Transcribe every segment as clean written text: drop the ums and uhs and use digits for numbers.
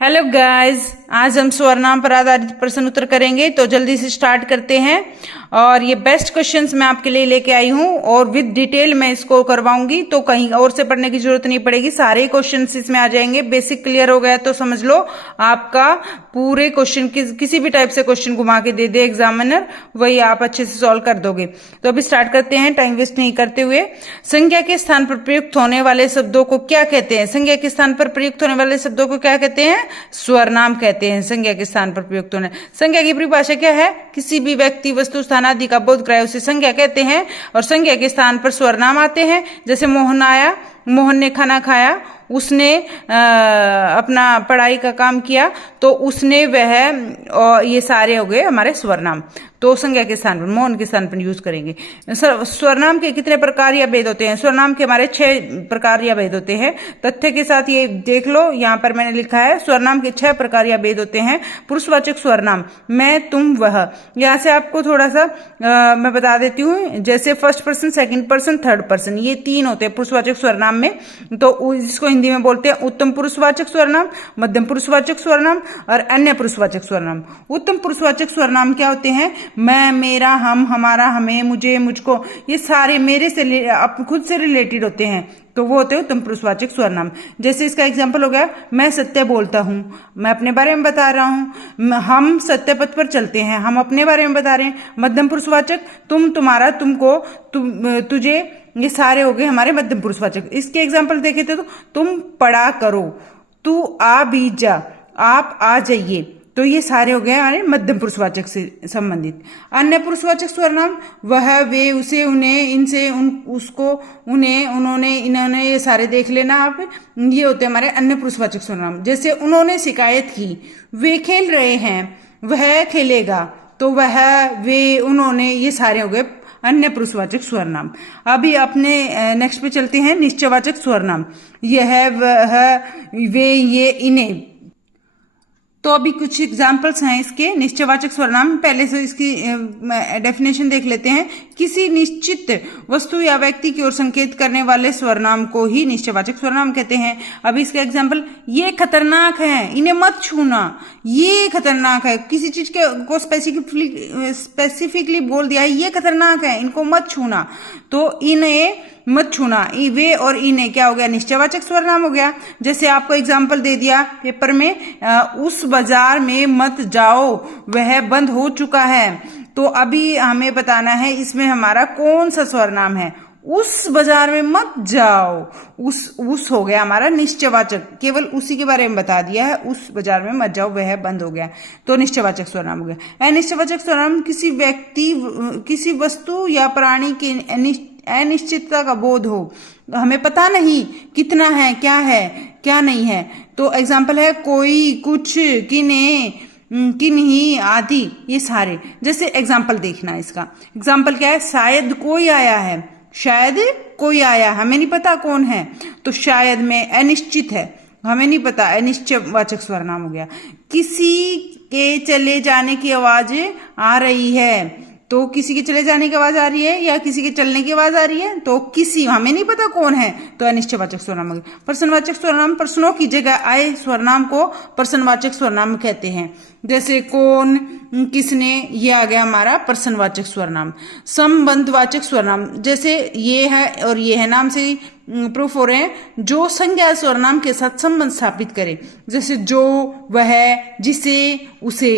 Hello guys, आज हम स्वरनाम पर आधारित प्रश्न उत्तर करेंगे। तो जल्दी से स्टार्ट करते हैं। और ये बेस्ट क्वेश्चंस मैं आपके लिए लेके आई हूँ और विद डिटेल मैं इसको करवाऊंगी, तो कहीं और से पढ़ने की जरूरत नहीं पड़ेगी। सारे क्वेश्चंस इसमें आ जाएंगे। बेसिक क्लियर हो गया तो समझ लो आपका पूरे क्वेश्चन किसी भी टाइप से क्वेश्चन घुमा के दे दे एग्जामिनर, वही आप अच्छे से सॉल्व कर दोगे। तो अभी स्टार्ट करते हैं टाइम वेस्ट नहीं करते हुए। संज्ञा के स्थान पर प्रयुक्त होने वाले शब्दों को क्या कहते हैं? संज्ञा के स्थान पर प्रयुक्त होने वाले शब्दों को क्या कहते हैं? स्वरनाम कहते हैं। संज्ञा के स्थान पर प्रयुक्त होने, संज्ञा की परिभाषा क्या है? किसी भी व्यक्ति, वस्तु, स्थान आदि का बोध कराए उसे संज्ञा कहते हैं। और संज्ञा के स्थान पर स्वरनाम आते हैं। जैसे मोहन आया, मोहन ने खाना खाया, उसने अपना पढ़ाई का काम किया, तो उसने वह, और ये सारे हो गए हमारे स्वरनाम। तो संज्ञा के स्थान पर, मोहन के स्थान पर यूज करेंगे। स्वरनाम के कितने प्रकार या भेद होते हैं? स्वरनाम के हमारे 6 प्रकार या भेद होते हैं। तथ्य के साथ ये देख लो, यहाँ पर मैंने लिखा है स्वरनाम के 6 प्रकार या भेद होते हैं। पुरुषवाचक स्वरनाम, मैं, तुम, वह। यहाँ से आपको थोड़ा सा मैं बता देती हूँ। जैसे first person, second person, third person, ये 3 होते हैं पुरुषवाचक स्वरनाम में। तो इसको हिंदी में बोलते हैं उत्तम पुरुषवाचक स्वरनाम, मध्यम पुरुषवाचक स्वरनाम और अन्य पुरुषवाचक स्वरनाम। उत्तम पुरुषवाचक स्वरनाम क्या होते हैं? मैं, मेरा, हम, हमारा, हमें, मुझे, मुझको, ये सारे मेरे से खुद से रिलेटेड होते हैं, तो वो होते हैं उत्तम पुरुषवाचक स्वरनाम। जैसे इसका एग्जांपल हो गया, मैं सत्य बोलता हूं, मैं अपने बारे में बता रहा हूं। हम सत्य पथ पर चलते हैं, हम अपने बारे में बता रहे हैं। मध्यम पुरुषवाचक, तुम, तुम्हारा, तुमको, तुझे, ये सारे हो गए हमारे मध्यम पुरुषवाचक। इसके एग्जाम्पल देखे थे तो तुम पढ़ा करो, तू आ भी जा, आप आ जाइए, तो ये सारे हो गए हमारे मध्यम पुरुषवाचक से संबंधित। अन्य पुरुषवाचक स्वरनाम, वह, वे, उसे, उन्हें, इनसे, उसको, उन्हें, उन्होंने, इन्होंने, ये सारे देख लेना आप। ये होते हैं हमारे अन्य पुरुषवाचक स्वरनाम। जैसे उन्होंने शिकायत की, वे खेल रहे हैं, वह खेलेगा, तो वह, वे, उन्होंने, ये सारे हो गए अन्य पुरुषवाचक स्वरनाम। अभी अपने नेक्स्ट पे चलते हैं, निश्चयवाचक स्वरनाम। यह, वह, वे, ये, इन्हें। तो अभी कुछ एग्जाम्पल्स हैं इसके निश्चयवाचक स्वरनाम। पहले से इसकी डेफिनेशन देख लेते हैं। किसी निश्चित वस्तु या व्यक्ति की ओर संकेत करने वाले स्वरनाम को ही निश्चयवाचक स्वरनाम कहते हैं। अभी इसका एग्जाम्पल, ये खतरनाक है, इन्हें मत छूना, ये खतरनाक है। किसी चीज को स्पेसिफिकली बोल दिया है, ये खतरनाक है, इनको मत छूना, तो इन्हें मत छूना, वे और इन्हें क्या हो गया? निश्चयवाचक स्वरनाम हो गया। जैसे आपको एग्जाम्पल दे दिया पेपर में, उस बाजार में मत जाओ, वह बंद हो चुका है। तो अभी हमें बताना है इसमें हमारा कौन सा स्वरनाम है। उस बाजार में मत जाओ, उस हो गया हमारा निश्चयवाचक, केवल उसी के बारे में बता दिया है। उस बाजार में मत जाओ, वह बंद हो गया, तो निश्चयवाचक स्वरनाम हो गया। अनिश्चयवाचक स्वरनाम, किसी व्यक्ति, किसी वस्तु या प्राणी की अनिश्चितता का बोध हो, हमें पता नहीं कितना है, क्या नहीं है। तो एग्जाम्पल है कोई, कुछ, किन्हें, किन्हीं, आदि, ये सारे। जैसे एग्जाम्पल देखना, इसका एग्जाम्पल क्या है? शायद कोई आया है, शायद कोई आया, हमें नहीं पता कौन है, तो शायद में अनिश्चित है, हमें नहीं पता, अनिश्चयवाचक स्वरनाम हो गया। किसी के चले जाने की आवाज आ रही है, तो किसी के चले जाने की आवाज आ रही है या किसी के चलने की आवाज आ रही है, तो किसी, हमें नहीं पता कौन है, तो अनिश्चयवाचक स्वरनाम हो गया। प्रश्नवाचक स्वरनाम, प्रश्नों की जगह आए स्वरनाम को प्रश्नवाचक स्वरनाम कहते हैं। जैसे कौन, किसने, ये आ गया हमारा प्रश्नवाचक स्वरनाम। संबंधवाचक स्वरनाम, जैसे ये है और ये है, नाम से प्रूफ हो रहे हैं, जो संज्ञा स्वरनाम के साथ संबंध स्थापित करे। जैसे जो, वह, जिसे, उसे।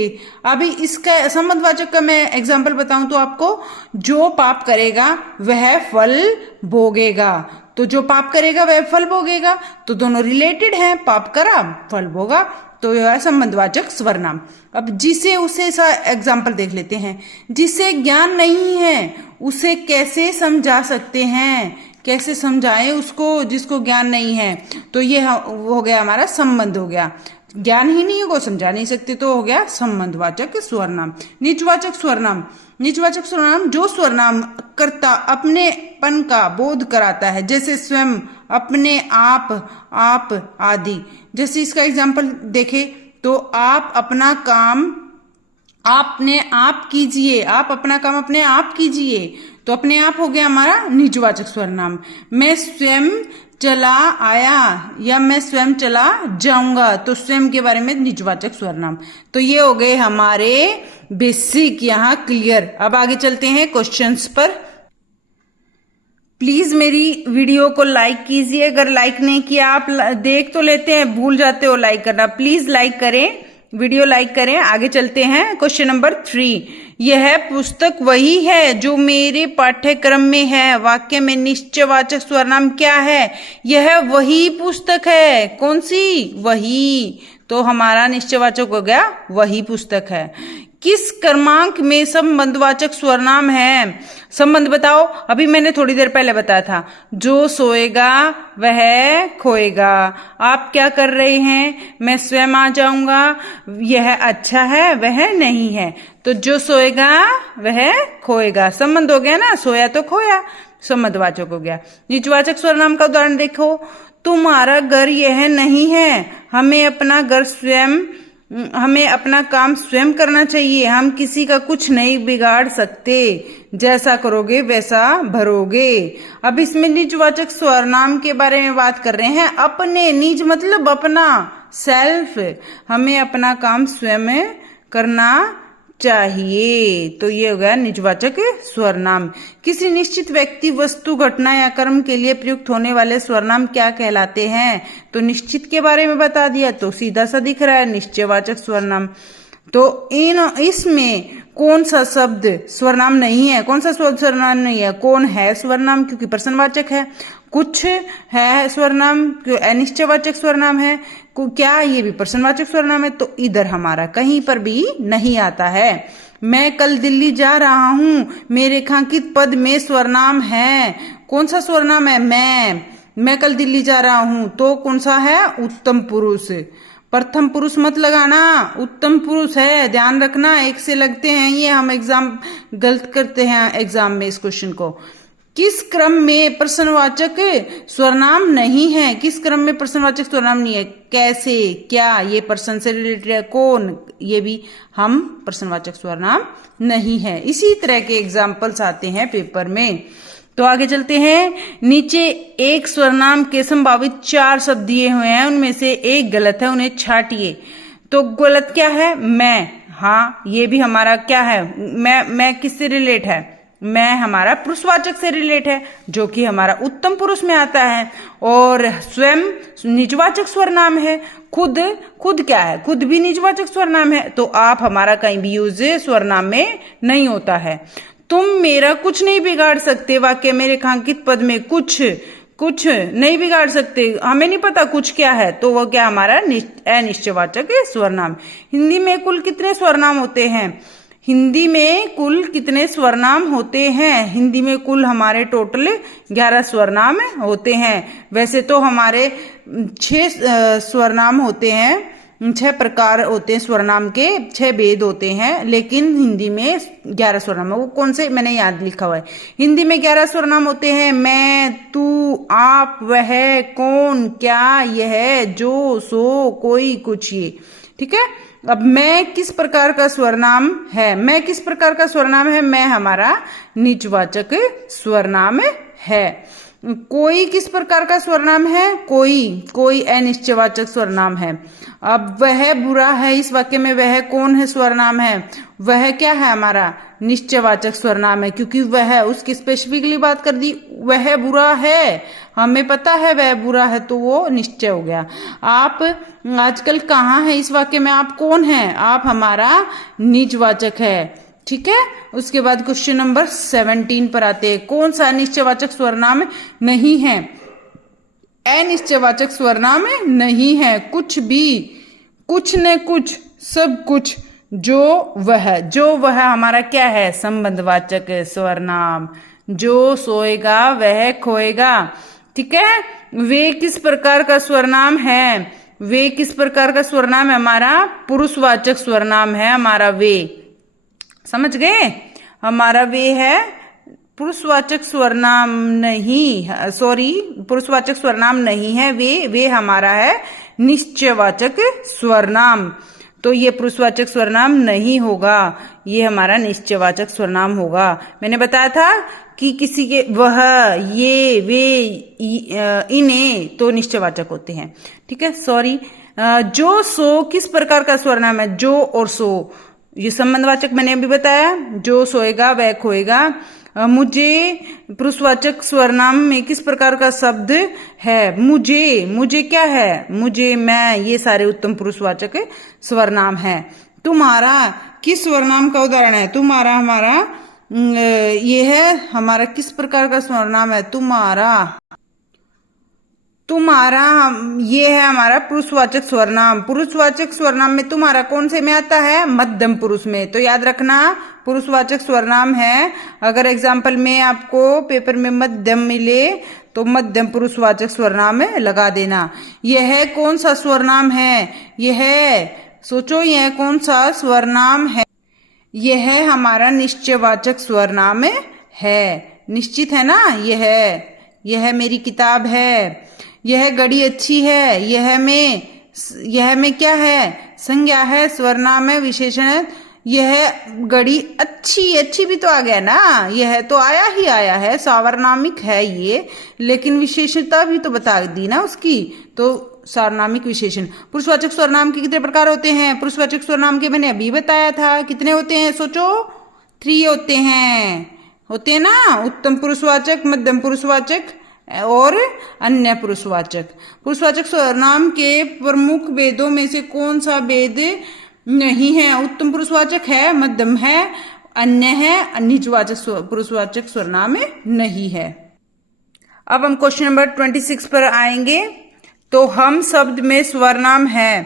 अभी इसका संबंधवाचक का मैं एग्जांपल बताऊं तो आपको, जो पाप करेगा वह फल भोगेगा, तो जो पाप करेगा वह फल भोगेगा, तो दोनों रिलेटेड हैं, पाप करा फल भोगा, तो यह है संबंधवाचक स्वरनाम। अब जिसे, उसे सा एग्जाम्पल देख लेते हैं। जिसे ज्ञान नहीं है उसे कैसे समझा सकते हैं, कैसे समझाएं उसको जिसको ज्ञान नहीं है, तो ये हो गया हमारा संबंध हो गया। ज्ञान ही नहीं है को समझा नहीं सकते, तो हो गया संबंधवाचक स्वरनाम। निजवाचक स्वरनाम, निजवाचक स्वरनाम, जो स्वरनाम कर्ता अपनेपन का बोध कराता है, जैसे स्वयं, अपने आप आदि। जैसे इसका एग्जाम्पल देखे तो, आप अपना काम आपने आप कीजिए, आप अपना काम अपने आप कीजिए, तो अपने आप हो गया हमारा निजवाचक सर्वनाम। मैं स्वयं चला आया या मैं स्वयं चला जाऊंगा, तो स्वयं के बारे में निजवाचक सर्वनाम। तो ये हो गए हमारे बेसिक यहाँ क्लियर। अब आगे चलते हैं क्वेश्चंस पर। प्लीज मेरी वीडियो को लाइक कीजिए, अगर लाइक नहीं किया, आप देख तो लेते हैं, भूल जाते हो लाइक करना, प्लीज लाइक करें, वीडियो लाइक करें। आगे चलते हैं क्वेश्चन नंबर 3। यह पुस्तक वही है जो मेरे पाठ्यक्रम में है। वाक्य में निश्चयवाचक सर्वनाम क्या है? यह वही पुस्तक है। कौन सी? वही। तो हमारा निश्चयवाचक हो गया वही पुस्तक है। किस क्रमांक में संबंधवाचक सर्वनाम है? संबंध बताओ। अभी मैंने थोड़ी देर पहले बताया था, जो सोएगा वह खोएगा। आप क्या कर रहे हैं? मैं स्वयं आ जाऊंगा। यह अच्छा है, वह नहीं है। तो जो सोएगा वह खोएगा। संबंध हो गया ना, सोया तो खोया, संबंधवाचक हो गया। निजवाचक सर्वनाम का उदाहरण देखो। तुम्हारा घर यह नहीं है। हमें अपना काम स्वयं करना चाहिए। हम किसी का कुछ नहीं बिगाड़ सकते। जैसा करोगे वैसा भरोगे। अब इसमें निजवाचक सर्वनाम के बारे में बात कर रहे हैं। अपने, निज मतलब अपना, सेल्फ। हमें अपना काम स्वयं करना चाहिए। तो ये हो गया निजवाचक सर्वनाम। किसी निश्चित व्यक्ति, वस्तु, घटना या कर्म के लिए प्रयुक्त होने वाले सर्वनाम क्या कहलाते हैं? तो निश्चित के बारे में बता दिया, तो सीधा सा दिख रहा है निश्चयवाचक सर्वनाम। तो इसमें कौन सा शब्द सर्वनाम नहीं है? कौन सा शब्द सर्वनाम नहीं है? कौन है सर्वनाम? क्योंकि प्रश्नवाचक है। कुछ है सर्वनाम, अनिश्चयवाचक सर्वनाम है। क्या ये भी प्रश्नवाचक सर्वनाम है? तो इधर हमारा कहीं पर भी नहीं आता है। मैं कल दिल्ली जा रहा हूं, मेरे रेखांकित पद में सर्वनाम है। कौन सा सर्वनाम है? मैं कल दिल्ली जा रहा हूं, तो कौन सा है? उत्तम पुरुष। प्रथम पुरुष मत लगाना, उत्तम पुरुष है, ध्यान रखना। एक से लगते हैं ये, हम एग्जाम गलत करते हैं एग्जाम में इस क्वेश्चन को। किस क्रम में प्रश्नवाचक सर्वनाम नहीं है? किस क्रम में प्रश्नवाचक सर्वनाम नहीं है? कैसे, क्या, ये प्रश्न से रिलेटेड है। कौन, ये भी हम प्रश्नवाचक सर्वनाम नहीं है। इसी तरह के एग्जाम्पल्स आते हैं पेपर में। तो आगे चलते हैं। नीचे एक सर्वनाम के संभावित 4 शब्द दिए हुए हैं, उनमें से एक गलत है, उन्हें छांटिए। तो गलत क्या है? मैं। हाँ, ये भी हमारा क्या है? मैं किससे रिलेट है? मैं हमारा पुरुषवाचक से रिलेट है, जो कि हमारा उत्तम पुरुष में आता है। और स्वयं निजवाचक सर्वनाम है। खुद क्या है? खुद भी निजवाचक सर्वनाम है। तो आप हमारा कहीं भी यूज सर्वनाम में नहीं होता है। तुम मेरा कुछ नहीं बिगाड़ सकते। वाक्य में रेखांकित पद में कुछ नहीं बिगाड़ सकते। हमें नहीं पता कुछ क्या है, तो वो क्या हमारा अनिश्चयवाचक सर्वनाम। हिंदी में कुल कितने सर्वनाम होते हैं? हिंदी में कुल कितने सर्वनाम होते हैं? हिंदी में कुल हमारे टोटल 11 सर्वनाम होते हैं। वैसे तो हमारे 6 सर्वनाम होते हैं, 6 प्रकार होते हैं सर्वनाम के, 6 भेद होते हैं, लेकिन हिंदी में 11 सर्वनाम है। वो कौन से मैंने याद लिखा हुआ है। हिंदी में 11 सर्वनाम होते हैं। मैं, तू, आप, वह, कौन, क्या, यह, जो, सो, कोई, कुछ, ये। ठीक है। अब मैं किस प्रकार का सर्वनाम है? मैं किस प्रकार का सर्वनाम है? मैं हमारा निजवाचक सर्वनाम है। कोई किस प्रकार का सर्वनाम है? कोई अनिश्चयवाचक सर्वनाम है। अब वह बुरा है, इस वाक्य में वह कौन है? सर्वनाम है। वह क्या है? हमारा निश्चयवाचक सर्वनाम है, क्योंकि वह उसकी स्पेसिफिकली बात कर दी। वह बुरा है, हमें पता है वह बुरा है, तो वो निश्चय हो गया। आप आजकल कहाँ है? इस वाक्य में आप कौन है? आप हमारा निजवाचक है। ठीक है। उसके बाद क्वेश्चन नंबर 17 पर आते हैं। कौन सा अनिश्चयवाचक सर्वनाम नहीं है? अनिश्चयवाचक सर्वनाम नहीं है। कुछ भी, कुछ न कुछ, सब कुछ, जो वह हमारा क्या है? संबंधवाचक सर्वनाम। जो सोएगा वह खोएगा। ठीक है। वे किस प्रकार का सर्वनाम है? वे किस प्रकार का सर्वनाम है? हमारा पुरुषवाचक सर्वनाम है। हमारा वे, समझ गए? हमारा वे है पुरुषवाचक सर्वनाम नहीं, सॉरी, पुरुषवाचक सर्वनाम नहीं है वे हमारा है निश्चयवाचक सर्वनाम। तो ये पुरुषवाचक स्वरनाम नहीं होगा, ये हमारा निश्चयवाचक स्वरनाम होगा। मैंने बताया था कि किसी के वह, ये, वे, इन्हें तो निश्चयवाचक होते हैं। ठीक है, सॉरी। जो, सो किस प्रकार का स्वरनाम है? जो और सो ये संबंधवाचक मैंने अभी बताया, जो सोएगा वह खोएगा। मुझे पुरुषवाचक स्वरनाम में किस प्रकार का शब्द है? मुझे, मुझे क्या है? मुझे, मैं, ये सारे उत्तम पुरुषवाचक स्वरनाम है। तुम्हारा किस स्वरनाम का उदाहरण है? तुम्हारा, हमारा, ये है हमारा किस प्रकार का स्वरनाम है? तुम्हारा, तुम्हारा, ये है हमारा पुरुषवाचक स्वरनाम। पुरुषवाचक स्वरनाम में तुम्हारा कौन से में आता है? मध्यम पुरुष में। तो याद रखना, पुरुषवाचक स्वरनाम है। अगर एग्जाम्पल में आपको पेपर में मध्यम मिले तो मध्यम पुरुषवाचक स्वरनाम में लगा देना। यह कौन सा स्वरनाम है? यह, सोचो, यह कौन सा स्वरनाम है? यह हमारा निश्चयवाचक स्वरनाम है। निश्चित है ना? यह मेरी किताब है, यह घड़ी अच्छी है, यह में क्या है? संज्ञा है, स्वरनाम है, विशेषण है। यह घड़ी अच्छी, अच्छी भी तो आ गया ना, यह तो आया है, सार्वनामिक है ये, लेकिन विशेषणता भी तो बता दी ना उसकी, तो सार्वनामिक विशेषण। पुरुषवाचक स्वरनाम के कितने प्रकार होते हैं? पुरुषवाचक स्वरनाम के मैंने अभी बताया था। कितने होते हैं? सोचो, 3 होते हैं ना? उत्तम पुरुषवाचक, मध्यम पुरुषवाचक और अन्य पुरुषवाचक। पुरुषवाचक स्वरनाम के प्रमुख भेदों में से कौन सा भेद नहीं है? उत्तम पुरुषवाचक है, मध्यम है, अन्य है, निजवाचक पुरुषवाचक स्वरनाम में नहीं है। अब हम क्वेश्चन नंबर 26 पर आएंगे। तो हम शब्द में स्वरनाम है।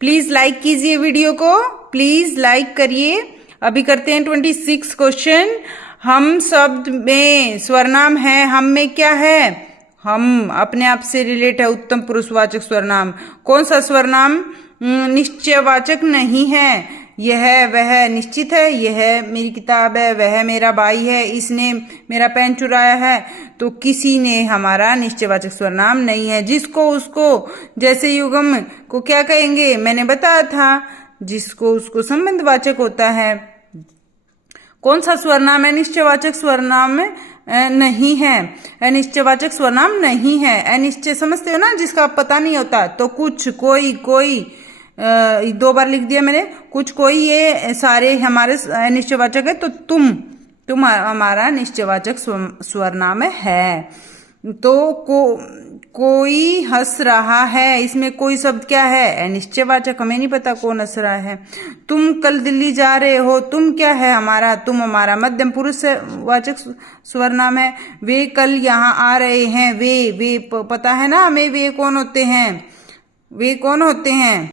प्लीज लाइक कीजिए वीडियो को, प्लीज लाइक करिए। अभी करते हैं 26 क्वेश्चन। हम शब्द में स्वरनाम है, हम में क्या है? हम अपने आप से रिलेट है, उत्तम पुरुषवाचक स्वरनाम। कौन सा स्वरनाम निश्चयवाचक नहीं है? यह, वह निश्चित है। यह मेरी किताब है, वह मेरा भाई है, इसने मेरा पेन चुराया है। तो किसी ने हमारा निश्चयवाचक स्वरनाम नहीं है। जिसको, उसको, जैसे युगम को क्या कहेंगे? मैंने बताया था, जिसको, उसको संबंधवाचक होता है। कौन सा स्वरनाम है? निश्चयवाचक स्वरनाम नहीं है, अनिश्चयवाचक स्वरनाम नहीं है। अनिश्चय समझते हो ना, जिसका पता नहीं होता। तो कुछ, कोई 2 बार लिख दिया मैंने, कुछ, कोई, ये सारे हमारे निश्चयवाचक है। तो तुम हमारा निश्चयवाचक स्वरनाम है। तो कोई हंस रहा है, इसमें कोई शब्द क्या है? अनिश्चयवाचक, हमें नहीं पता कौन हंस रहा है। तुम कल दिल्ली जा रहे हो, तुम क्या है? हमारा, तुम हमारा मध्यम पुरुषवाचक स्वरनाम है। वे कल यहाँ आ रहे हैं, वे पता है ना हमें वे कौन होते हैं? वे कौन होते हैं?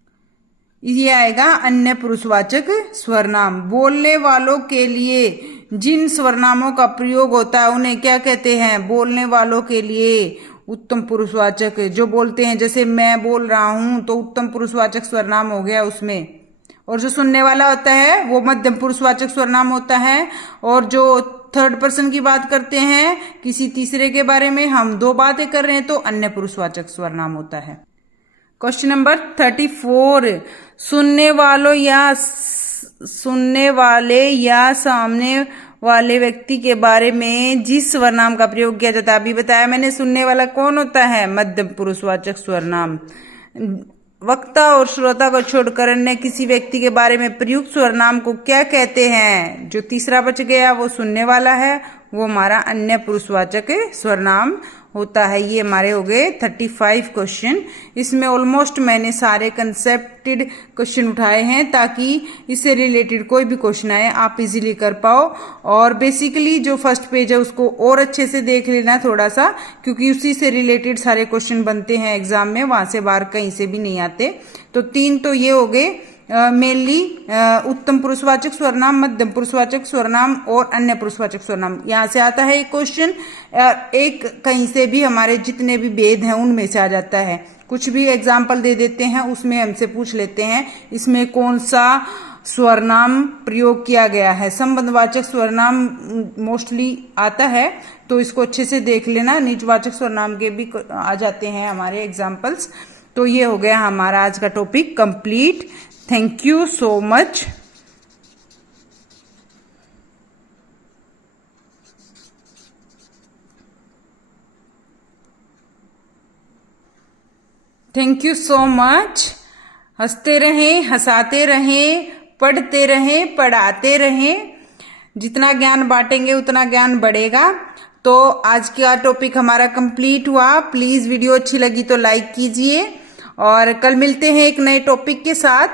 ये आएगा अन्य पुरुषवाचक स्वरनाम। बोलने वालों के लिए जिन स्वरनामों का प्रयोग होता है उन्हें क्या कहते हैं? बोलने वालों के लिए उत्तम पुरुषवाचक। जो बोलते हैं, जैसे मैं बोल रहा हूं, तो उत्तम पुरुषवाचक स्वरनाम हो गया उसमें। और जो सुनने वाला होता है वो मध्यम पुरुषवाचक स्वरनाम होता है। और जो थर्ड पर्सन की बात करते हैं, किसी तीसरे के बारे में हम 2 बातें कर रहे हैं, तो अन्य पुरुषवाचक स्वरनाम होता है। Question number 34। सुनने वाले या सामने वाले व्यक्ति के बारे में जिस स्वरनाम का प्रयोग किया जाता है, अभी बताया मैंने। सुनने वाला कौन होता है? मध्यम पुरुषवाचक स्वरनाम। वक्ता और श्रोता को छोड़कर अन्य किसी व्यक्ति के बारे में प्रयुक्त स्वरनाम को क्या कहते हैं? जो तीसरा बच गया वो सुनने वाला है, वो हमारा अन्य पुरुषवाचक स्वरनाम होता है। ये हमारे हो गए 35 क्वेश्चन। इसमें ऑलमोस्ट मैंने सारे कंसेप्टेड क्वेश्चन उठाए हैं, ताकि इससे रिलेटेड कोई भी क्वेश्चन आए आप इजीली कर पाओ। और बेसिकली जो फर्स्ट पेज है उसको और अच्छे से देख लेना थोड़ा सा, क्योंकि उसी से रिलेटेड सारे क्वेश्चन बनते हैं एग्जाम में, वहां से बाहर कहीं से भी नहीं आते। तो 3 तो ये हो गए मेनली, उत्तम पुरुषवाचक स्वरनाम, मध्यम पुरुषवाचक स्वरनाम और अन्य पुरुषवाचक स्वरनाम। यहाँ से आता है एक क्वेश्चन, एक कहीं से भी हमारे जितने भी भेद हैं उनमें से आ जाता है। कुछ भी एग्जाम्पल दे देते हैं, उसमें हमसे पूछ लेते हैं इसमें कौन सा स्वरनाम प्रयोग किया गया है। संबंधवाचक स्वरनाम मोस्टली आता है, तो इसको अच्छे से देख लेना। निजवाचक स्वरनाम के भी आ जाते हैं हमारे एग्जाम्पल्स। तो ये हो गया हमारा आज का topic complete. Thank you so much. Thank you so much. हंसते रहें, हंसाते रहें, पढ़ते रहें, पढ़ाते रहें। जितना ज्ञान बांटेंगे उतना ज्ञान बढ़ेगा। तो आज का टॉपिक हमारा कंप्लीट हुआ। प्लीज वीडियो अच्छी लगी तो लाइक कीजिए और कल मिलते हैं एक नए टॉपिक के साथ।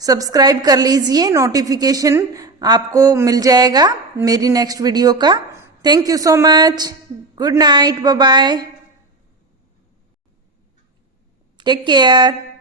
सब्सक्राइब कर लीजिए, नोटिफिकेशन आपको मिल जाएगा मेरी नेक्स्ट वीडियो का। Thank you so much. Good night, bye bye, take care.